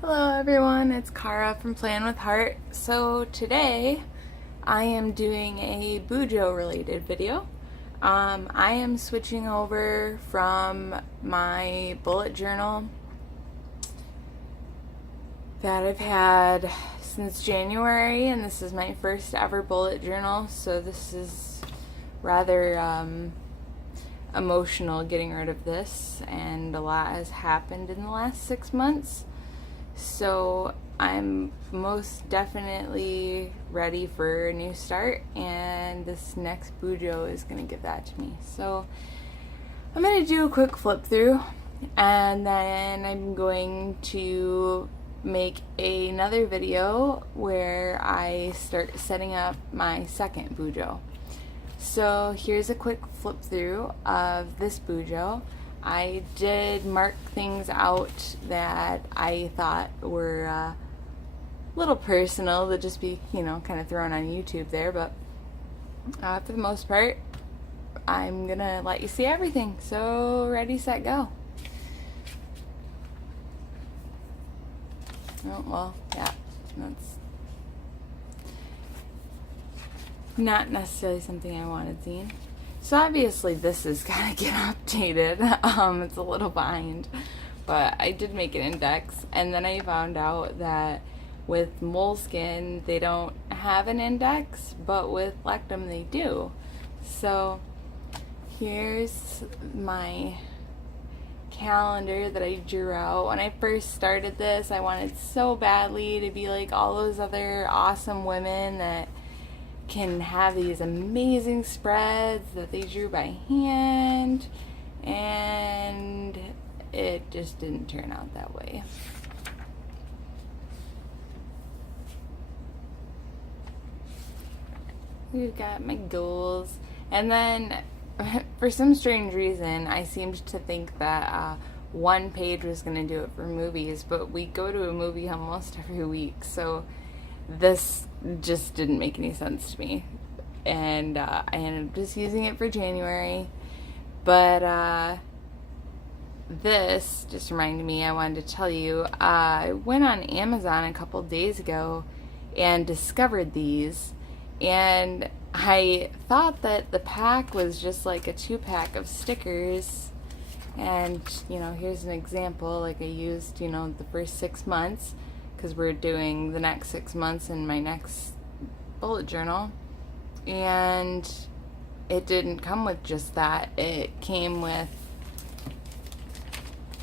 Hello everyone, it's Kara from Plan with Heart. So today I am doing a BUJO related video. I am switching over from my bullet journal that I've had since January, and this is my first ever bullet journal, so this is rather emotional getting rid of this, and a lot has happened in the last 6 months. So I'm most definitely ready for a new start, and this next BUJO is going to give that to me. So I'm going to do a quick flip through, and then I'm going to make another video where I start setting up my second BUJO. So here's a quick flip through of this BUJO. I did mark things out that I thought were a little personal to just be, kind of thrown on YouTube there, but for the most part, I'm gonna let you see everything. So, ready, set, go. Oh, well, yeah, that's not necessarily something I wanted seen. So obviously this is gotta get updated. It's a little behind, but I did make an index, and then I found out that with moleskin they don't have an index, but with lectum they do. So here's my calendar that I drew out. When I first started this, I wanted so badly to be like all those other awesome women that can have these amazing spreads that they drew by hand, and it just didn't turn out that way. We've got my goals, and then for some strange reason I seemed to think that one page was going to do it for movies, but we go to a movie almost every week, so this just didn't make any sense to me, and I ended up just using it for January. But this just reminded me, I wanted to tell you, I went on Amazon a couple days ago and discovered these, and I thought that the pack was just like a 2-pack of stickers, and here's an example. Like I used the first 6 months, because we're doing the next 6 months in my next bullet journal, and it didn't come with just that. It came with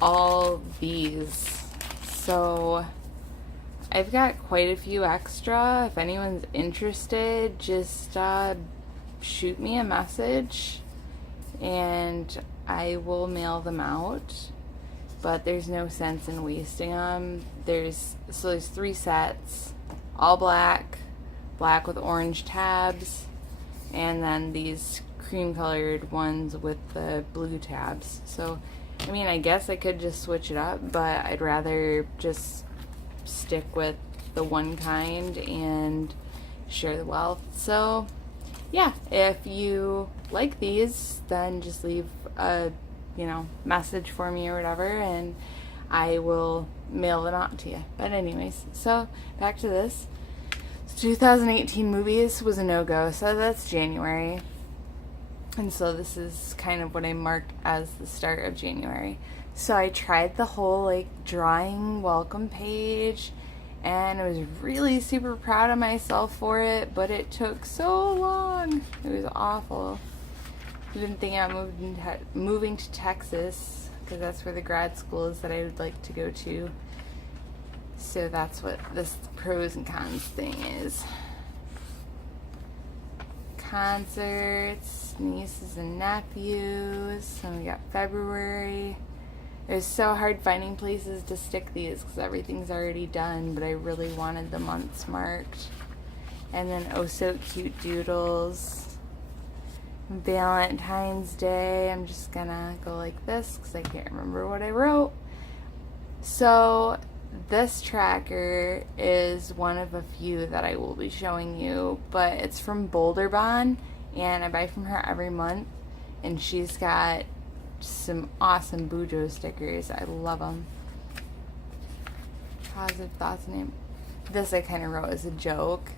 all these. So I've got quite a few extra. If anyone's interested, just shoot me a message and I will mail them out. But there's no sense in wasting them. There's 3 sets, all black, black with orange tabs, and then these cream colored ones with the blue tabs. So, I guess I could just switch it up, but I'd rather just stick with the one kind and share the wealth. So, yeah, if you like these, then just leave a message for me or whatever, and I will mail them out to you. But anyways, so back to this. 2018 movies was a no-go, so that's January. And so this is kind of what I marked as the start of January. So I tried the whole drawing welcome page, and I was really super proud of myself for it, but it took so long. It was awful. I didn't think about moving to Texas, because that's where the grad school is that I would like to go to. So that's what this pros and cons thing is. Concerts, nieces and nephews, and we got February. It was so hard finding places to stick these because everything's already done, but I really wanted the months marked. And then oh so cute doodles. Valentine's Day, I'm just gonna go like this because I can't remember what I wrote. So this tracker is one of a few that I will be showing you, but it's from Boulder Bond, and I buy from her every month, and she's got some awesome BUJO stickers. I love them. positive thoughts name. This I kind of wrote as a joke.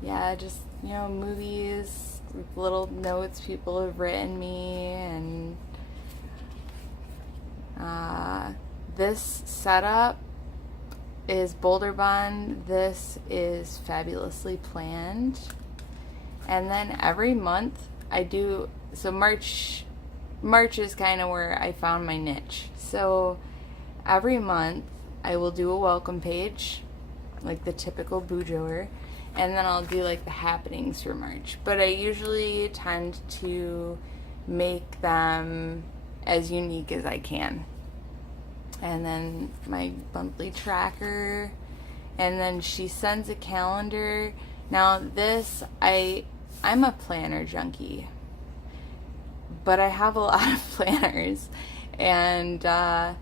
Yeah, just, you know, movies, little notes people have written me, and this setup is Boulder Bond. This is Fabulously Planned. And then every month I do, so March is kind of where I found my niche. So every month I will do a welcome page, like the typical BUJOer, and then I'll do like the happenings for March. But I usually tend to make them as unique as I can. And then my monthly tracker, and then she sends a calendar. Now this, I'm a planner junkie, but I have a lot of planners, and I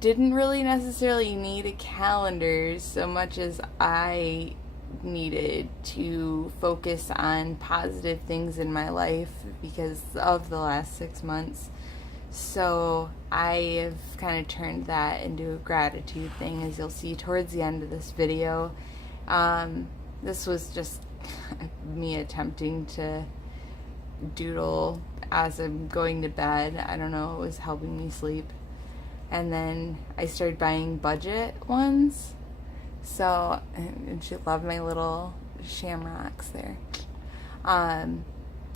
didn't really necessarily need a calendar so much as I needed to focus on positive things in my life because of the last 6 months. So I have kind of turned that into a gratitude thing, as you'll see towards the end of this video. This was just me attempting to doodle as I'm going to bed. I don't know, it was helping me sleep. And then I started buying budget ones. So, and she loved my little shamrocks there.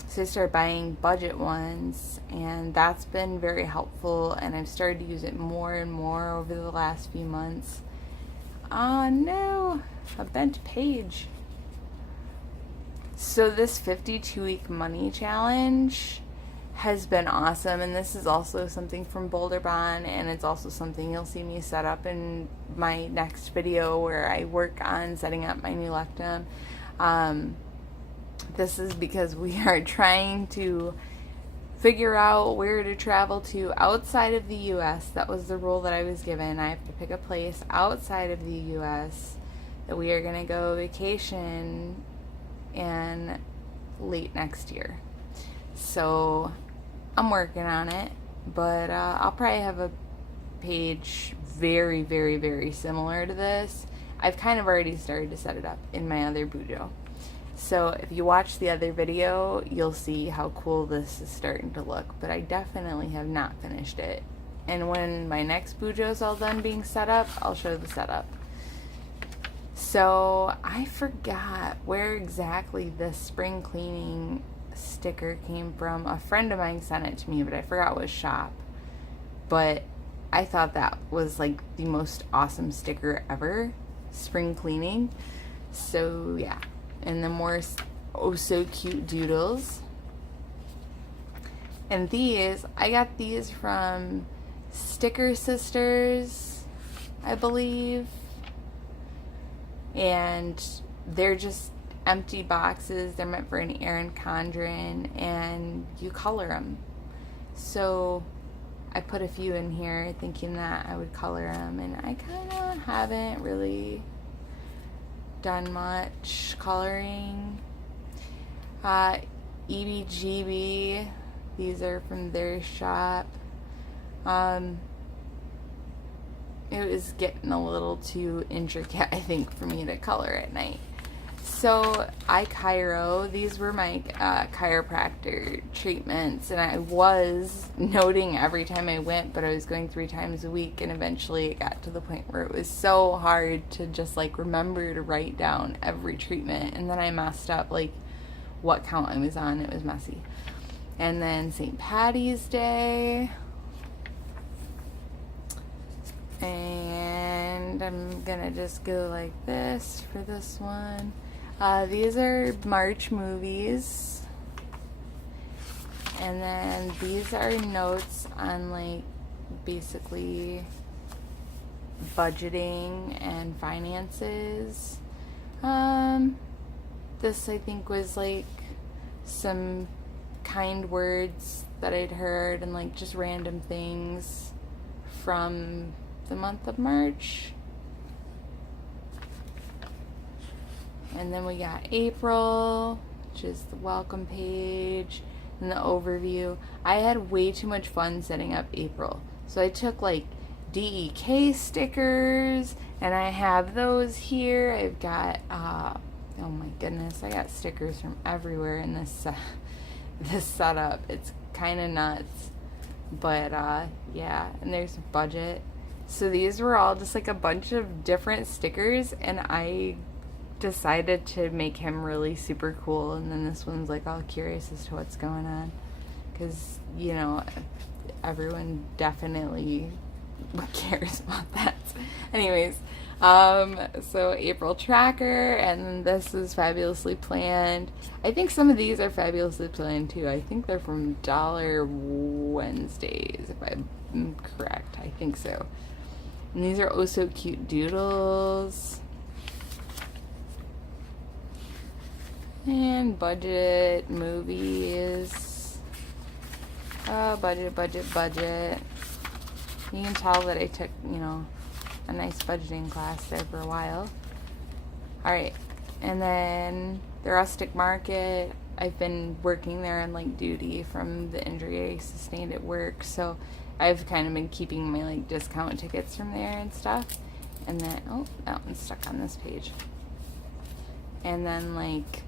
So I started buying budget ones, and that's been very helpful, and I've started to use it more and more over the last few months. Oh no, a bent page. So this 52-week money challenge has been awesome, and this is also something from Boulder Bond, and it's also something you'll see me set up in my next video where I work on setting up my new lectum. This is because we are trying to figure out where to travel to outside of the U.S. That was the rule that I was given. I have to pick a place outside of the U.S. that we are going to go vacation in late next year. So I'm working on it, but I'll probably have a page very, very, very similar to this. I've kind of already started to set it up in my other BUJO. So if you watch the other video, you'll see how cool this is starting to look, but I definitely have not finished it. And when my next BUJO is all done being set up, I'll show the setup. So I forgot where exactly this spring cleaning sticker came from. A friend of mine sent it to me, but I forgot what shop. But I thought that was like the most awesome sticker ever, spring cleaning. So yeah, and the more oh so cute doodles. And these, I got these from Sticker Sisters, I believe. And they're just empty boxes. They're meant for an Erin Condren, and you color them. So I put a few in here thinking that I would color them, and I kind of haven't really done much coloring. EBGB, these are from their shop. It was getting a little too intricate, I think, for me to color at night. So iChiro, these were my chiropractor treatments, and I was noting every time I went, but I was going 3 times a week, and eventually it got to the point where it was so hard to just like remember to write down every treatment, and then I messed up like what count I was on. It was messy. And then St. Patty's Day, and I'm gonna just go like this for this one. These are March movies, and then these are notes on like basically budgeting and finances. This I think was like some kind words that I'd heard and like just random things from the month of March. And then we got April, which is the welcome page and the overview. I had way too much fun setting up April. So I took like DEK stickers, and I have those here. I've got, oh my goodness, I got stickers from everywhere in this this setup. It's kind of nuts, but yeah. And there's budget. So these were all just like a bunch of different stickers, and I decided to make him really super cool. And then this one's like all curious as to what's going on, because you know, everyone definitely cares about that. Anyways, so April tracker, and this is Fabulously Planned. I think some of these are Fabulously Planned too. I think they're from Dollar Wednesdays, if I'm correct. I think so. And these are oh so cute doodles. And budget movies. Oh, budget, budget, budget. You can tell that I took, you know, a nice budgeting class there for a while. Alright, and then the Rustic Market. I've been working there on like duty from the injury I sustained at work, so I've kind of been keeping my like discount tickets from there and stuff. And then, oh, that one's stuck on this page. And then like,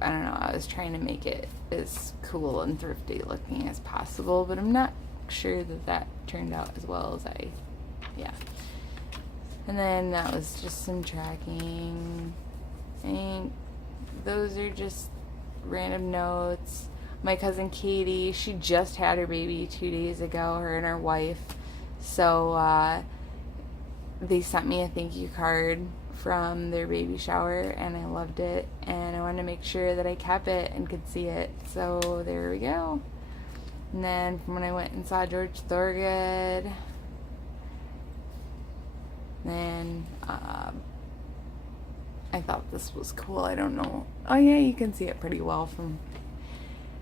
I don't know, I was trying to make it as cool and thrifty looking as possible, but I'm not sure that turned out as well as yeah. And then that was just some tracking. I think those are just random notes. My cousin Katie, she just had her baby 2 days ago, her and her wife. So they sent me a thank you card from their baby shower, and I loved it, and I wanted to make sure that I kept it and could see it. So there we go. And then from when I went and saw George Thorogood, then I thought this was cool. I don't know. Oh yeah, you can see it pretty well from.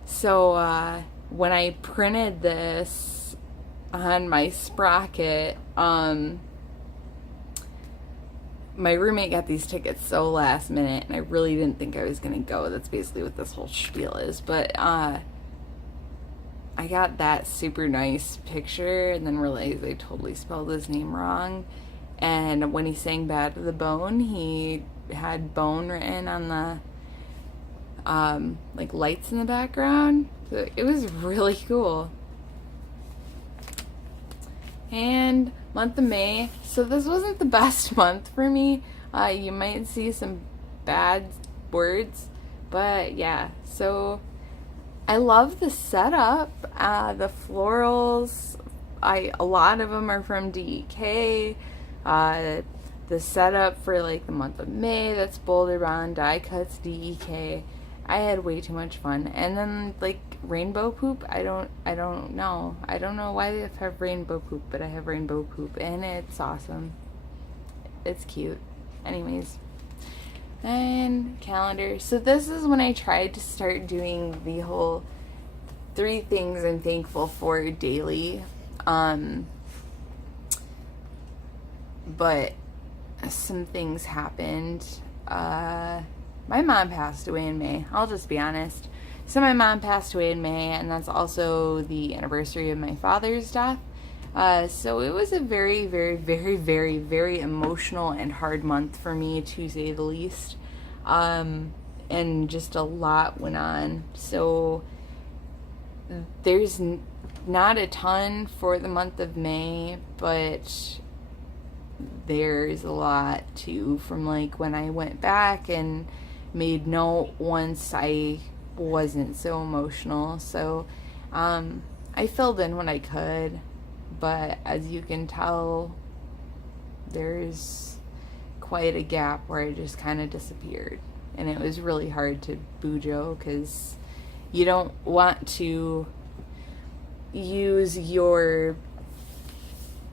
So when I printed this on my sprocket, my roommate got these tickets so last minute, and I really didn't think I was gonna go. That's basically what this whole spiel is. But I got that super nice picture, and then realized I totally spelled his name wrong. And when he sang "Bad to the Bone," he had "bone" written on the like lights in the background. So it was really cool. And month of May. So this wasn't the best month for me. You might see some bad words, but yeah. So I love the setup, the florals. A lot of them are from DEK. The setup for like the month of May, that's Boulder Bound, die cuts, DEK. I had way too much fun. And then like rainbow poop, I don't know. I don't know why they have rainbow poop, but I have rainbow poop, and it's awesome. It's cute. Anyways. And calendar. So this is when I tried to start doing the whole 3 things I'm thankful for daily. But some things happened. My mom passed away in May. I'll just be honest. So my mom passed away in May, and that's also the anniversary of my father's death. So it was a very, very, very, very, very emotional and hard month for me, to say the least. And just a lot went on. So there's not a ton for the month of May, but there's a lot too, from like when I went back and made note once I wasn't so emotional. So I filled in what I could, but as you can tell, there's quite a gap where I just kind of disappeared, and it was really hard to BUJO because you don't want to use your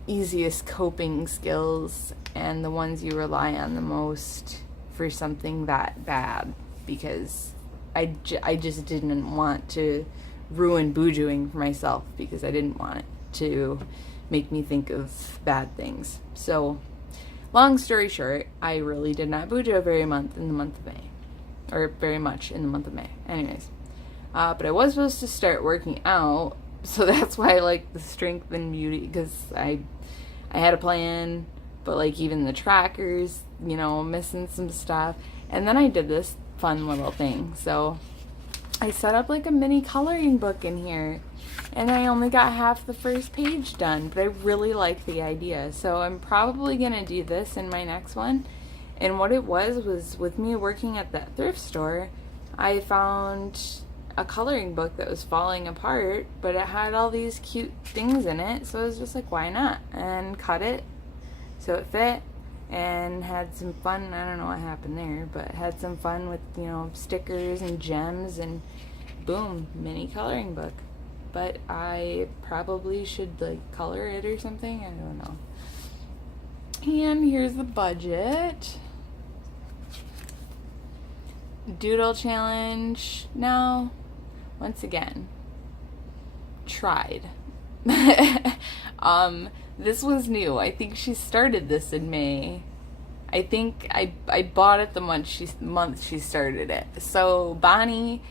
easiest coping skills and the ones you rely on the most for something that bad, because I just didn't want to ruin BUJOing for myself, because I didn't want it to make me think of bad things. So long story short, I really did not BUJO very much in the month of May. Anyways, but I was supposed to start working out So that's why I like the strength and beauty, because I had a plan, but like even the trackers, you know, missing some stuff. And then I did this fun little thing. So I set up like a mini coloring book in here, and I only got half the first page done, but I really like the idea. So I'm probably going to do this in my next one. And what it was with me working at that thrift store, I found a coloring book that was falling apart, but it had all these cute things in it. So I was just like, why not? And cut it so it fit, and had some fun. I don't know what happened there, but had some fun with, you know, stickers and gems, and boom, mini coloring book. But I probably should like color it or something. I don't know. And here's the budget. Doodle challenge. Now, once again, tried. This was new. I think she started this in May. I think I bought it the month she started it. So Bonnie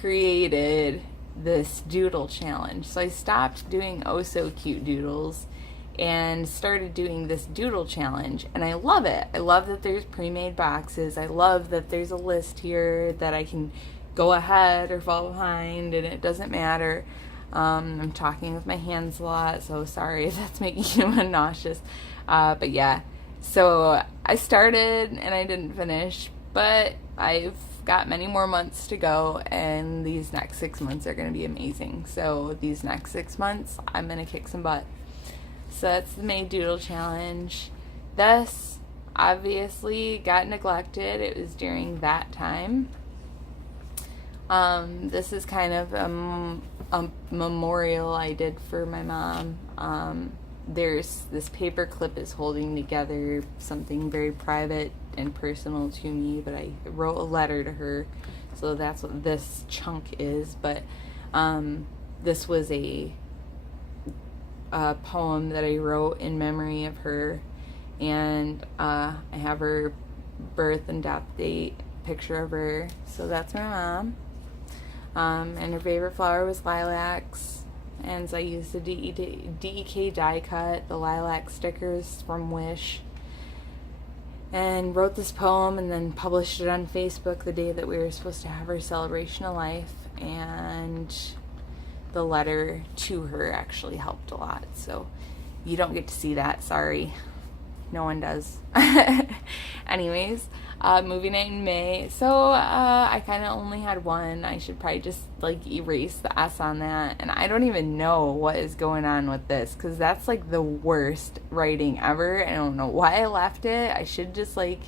created this doodle challenge. So I stopped doing oh so cute doodles and started doing this doodle challenge, and I love it. I love that there's pre-made boxes. I love that there's a list here that I can go ahead or fall behind, and it doesn't matter. I'm talking with my hands a lot, so sorry if that's making you nauseous. But yeah, so I started and I didn't finish, but I've got many more months to go, and these next 6 months are going to be amazing. So these next 6 months, I'm going to kick some butt. So that's the May Doodle Challenge. This obviously got neglected. It was during that time. This is kind of a memorial I did for my mom. There's this paper clip is holding together something very private and personal to me, but I wrote a letter to her, so that's what this chunk is. But this was a poem that I wrote in memory of her, and I have her birth and death date, picture of her. So that's my mom. And her favorite flower was lilacs, and so I used the DEK die cut, the lilac stickers from Wish, and wrote this poem and then published it on Facebook the day that we were supposed to have our celebration of life. And the letter to her actually helped a lot, so you don't get to see that, sorry. No one does. Anyways, movie night in May. So I kind of only had one. I should probably just like erase the S on that. And I don't even know what is going on with this, because that's like the worst writing ever. I don't know why I left it. I should just like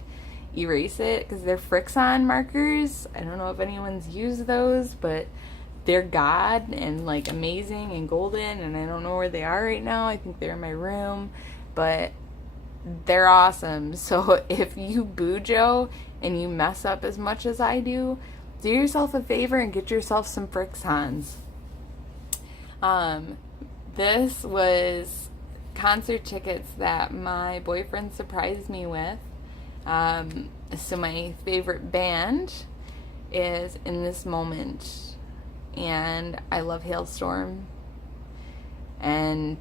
erase it, because they're Frixon markers. I don't know if anyone's used those, but they're God and like amazing and golden, and I don't know where they are right now. I think they're in my room, but they're awesome. So if you BUJO and you mess up as much as I do yourself a favor and get yourself some Frixons. This was concert tickets that my boyfriend surprised me with. So my favorite band is In This Moment, and I love Hailstorm, and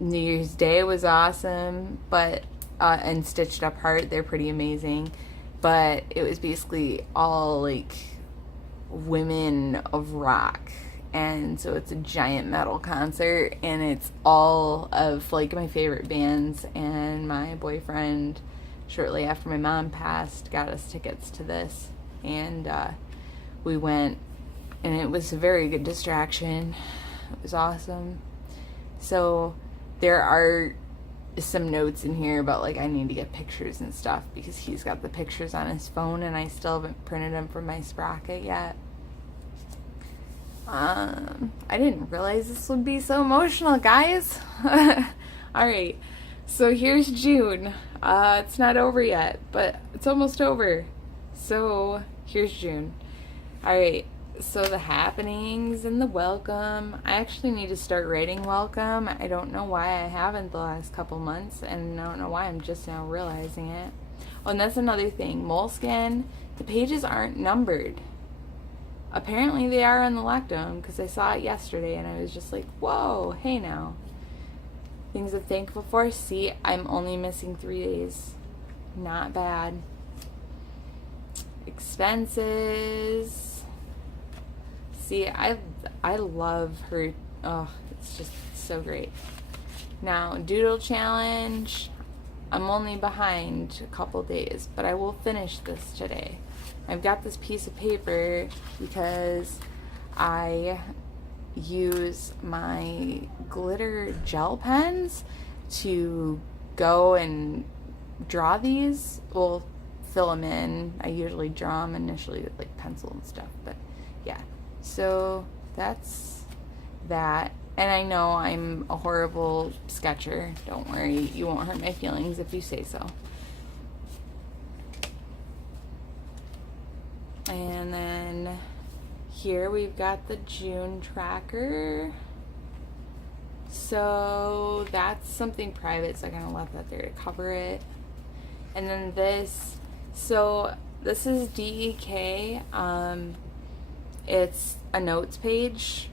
New Year's Day was awesome, but and Stitched Up Heart, they're pretty amazing, but it was basically all like women of rock, and so it's a giant metal concert, and it's all of like my favorite bands. And my boyfriend, shortly after my mom passed, got us tickets to this, and we went, and it was a very good distraction. It was awesome. So there are some notes in here about like I need to get pictures and stuff, because he's got the pictures on his phone and I still haven't printed them from my sprocket yet. I didn't realize this would be so emotional, guys. Alright, so here's June. It's not over yet, but it's almost over. So here's June. Alright, so the happenings and the welcome. I actually need to start writing welcome. I don't know why I haven't the last couple months, and I don't know why I'm just now realizing it. Oh, and that's another thing. Moleskin, the pages aren't numbered. apparently they are on the lockdown because I saw it yesterday and I was just like, whoa, hey now. Things I'm thankful for. See, I'm only missing 3 days. Not bad. Expenses. See, I love her. Oh, it's just so great. Now, doodle challenge. I'm only behind a couple days, but I will finish this today. I've got this piece of paper because I use my glitter gel pens to go and draw these. Well, fill them in. I usually draw them initially with like pencil and stuff, but yeah. So that's that. And I know I'm a horrible sketcher. Don't worry, you won't hurt my feelings if you say so. And then here we've got the June tracker. So that's something private, so I'm going to let that there to cover it. And then this, so this is DEK. It's a notes page,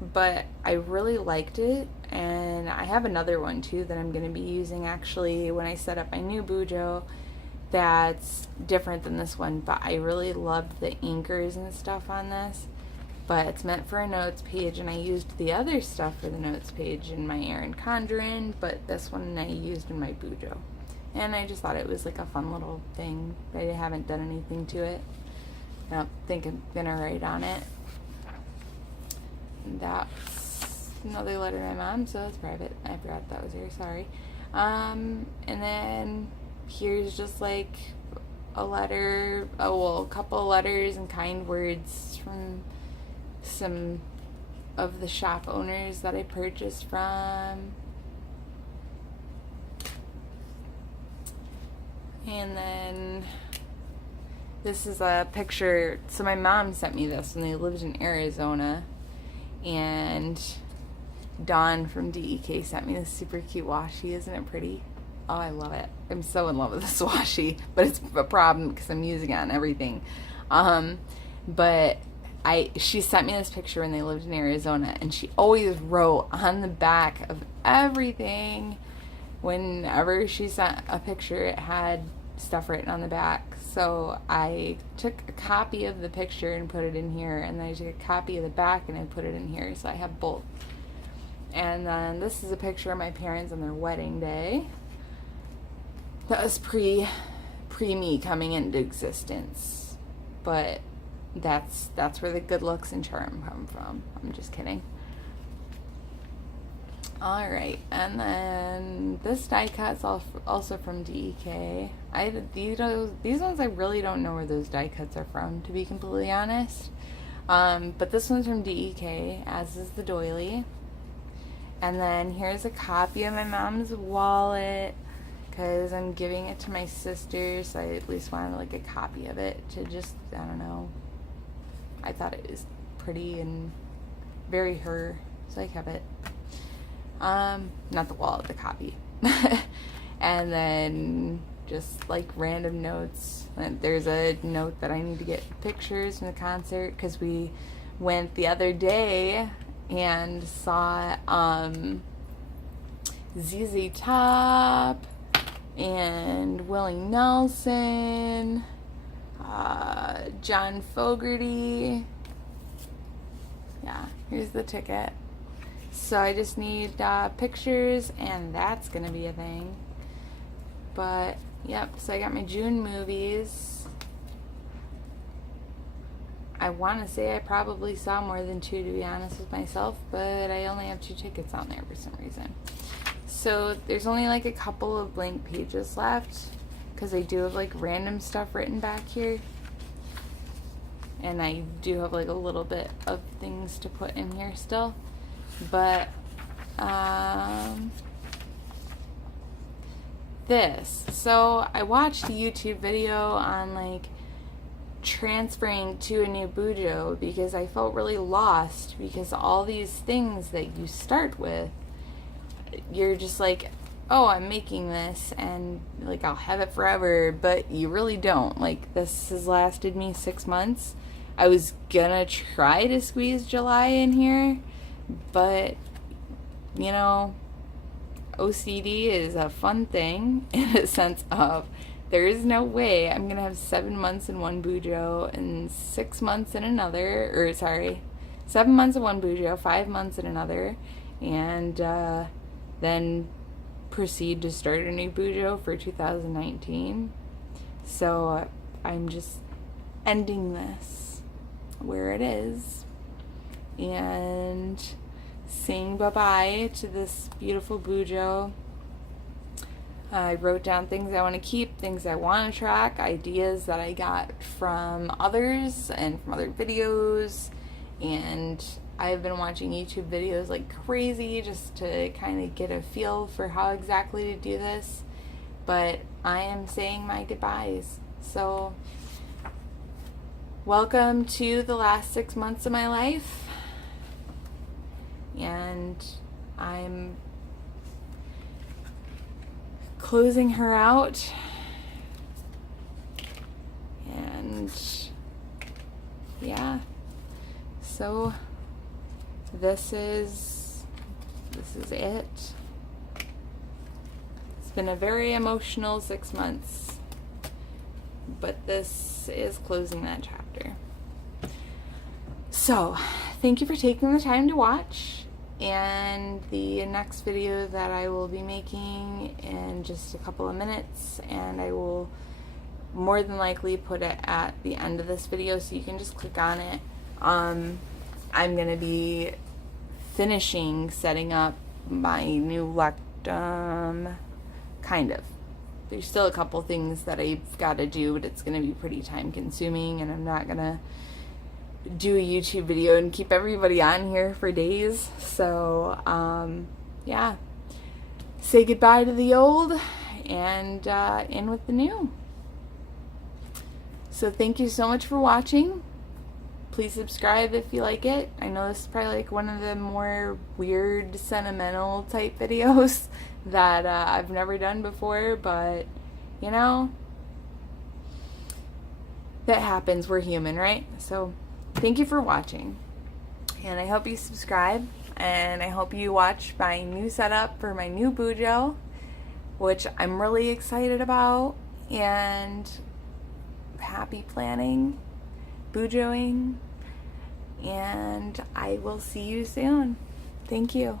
but I really liked it. And I have another one too that I'm going to be using actually when I set up my new BUJO. That's different than this one, but I really loved the anchors and stuff on this. But it's meant for a notes page, and I used the other stuff for the notes page in my Erin Condren, but this one I used in my BUJO. And I just thought it was like a fun little thing. I haven't done anything to it. I don't think I'm gonna write on it. That's another letter to my mom, so it's private. I forgot that was here, sorry. And then here's just like a letter, a couple letters and kind words from some of the shop owners that I purchased from. And then this is a picture. So my mom sent me this when they lived in Arizona, and Dawn from DEK sent me this super cute washi. Isn't it pretty? Oh, I love it. I'm so in love with this washi, but it's a problem because I'm using it on everything. But she sent me this picture when they lived in Arizona, and she always wrote on the back of everything. Whenever she sent a picture, it had stuff written on the back. So I took a copy of the picture and put it in here, and then I took a copy of the back and I put it in here, so I have both. And then this is a picture of my parents on their wedding day. That was pre me coming into existence, but that's where the good looks and charm come from. I'm just kidding. All right, and then this die cut's also from DEK. These ones I really don't know where those die cuts are from, to be completely honest. But this one's from DEK, as is the doily. And then here's a copy of my mom's wallet, because I'm giving it to my sister, so I at least wanted like a copy of it to just, I don't know. I thought it was pretty and very her, so I kept it. Not the wallet, the copy. And then just like random notes. There's a note that I need to get pictures from the concert, because we went the other day and saw ZZ Top and Willie Nelson, John Fogerty. Yeah, here's the ticket. So I just need pictures, and that's gonna be a thing. But yep, so I got my June movies. I want to say I probably saw more than 2, to be honest with myself, but I only have 2 tickets on there for some reason. So there's only like a couple of blank pages left, because I do have like random stuff written back here, and I do have like a little bit of things to put in here still. But so I watched a YouTube video on like transferring to a new BUJO, because I felt really lost, because all these things that you start with, you're just like, oh, I'm making this and like I'll have it forever, but you really don't. Like, this has lasted me 6 months. I was gonna try to squeeze July in here, but you know, OCD is a fun thing in a sense of there is no way I'm gonna have 7 months in one BUJO and 6 months in another, or sorry, 7 months in one BUJO, 5 months in another, and then proceed to start a new BUJO for 2019. So I'm just ending this where it is and saying bye-bye to this beautiful BUJO. I wrote down things I want to keep, things I want to track, ideas that I got from others and from other videos, and I've been watching YouTube videos like crazy just to kind of get a feel for how exactly to do this, but I am saying my goodbyes. So welcome to the last 6 months of my life, and I'm closing her out, and yeah, so this is it. It's been a very emotional 6 months, but this is closing that chapter. So thank you for taking the time to watch. And the next video that I will be making in just a couple of minutes, and I will more than likely put it at the end of this video so you can just click on it. I'm going to be finishing setting up my new lectum, kind of. There's still a couple things that I've got to do, but it's going to be pretty time consuming, and I'm not going to do a YouTube video and keep everybody on here for days. So yeah, say goodbye to the old and in with the new. So thank you so much for watching. Please subscribe if you like it. I know this is probably like one of the more weird sentimental type videos that I've never done before, but you know, that happens. We're human, right? So thank you for watching, and I hope you subscribe, and I hope you watch my new setup for my new BUJO, which I'm really excited about, and happy planning, BUJOing, and I will see you soon. Thank you.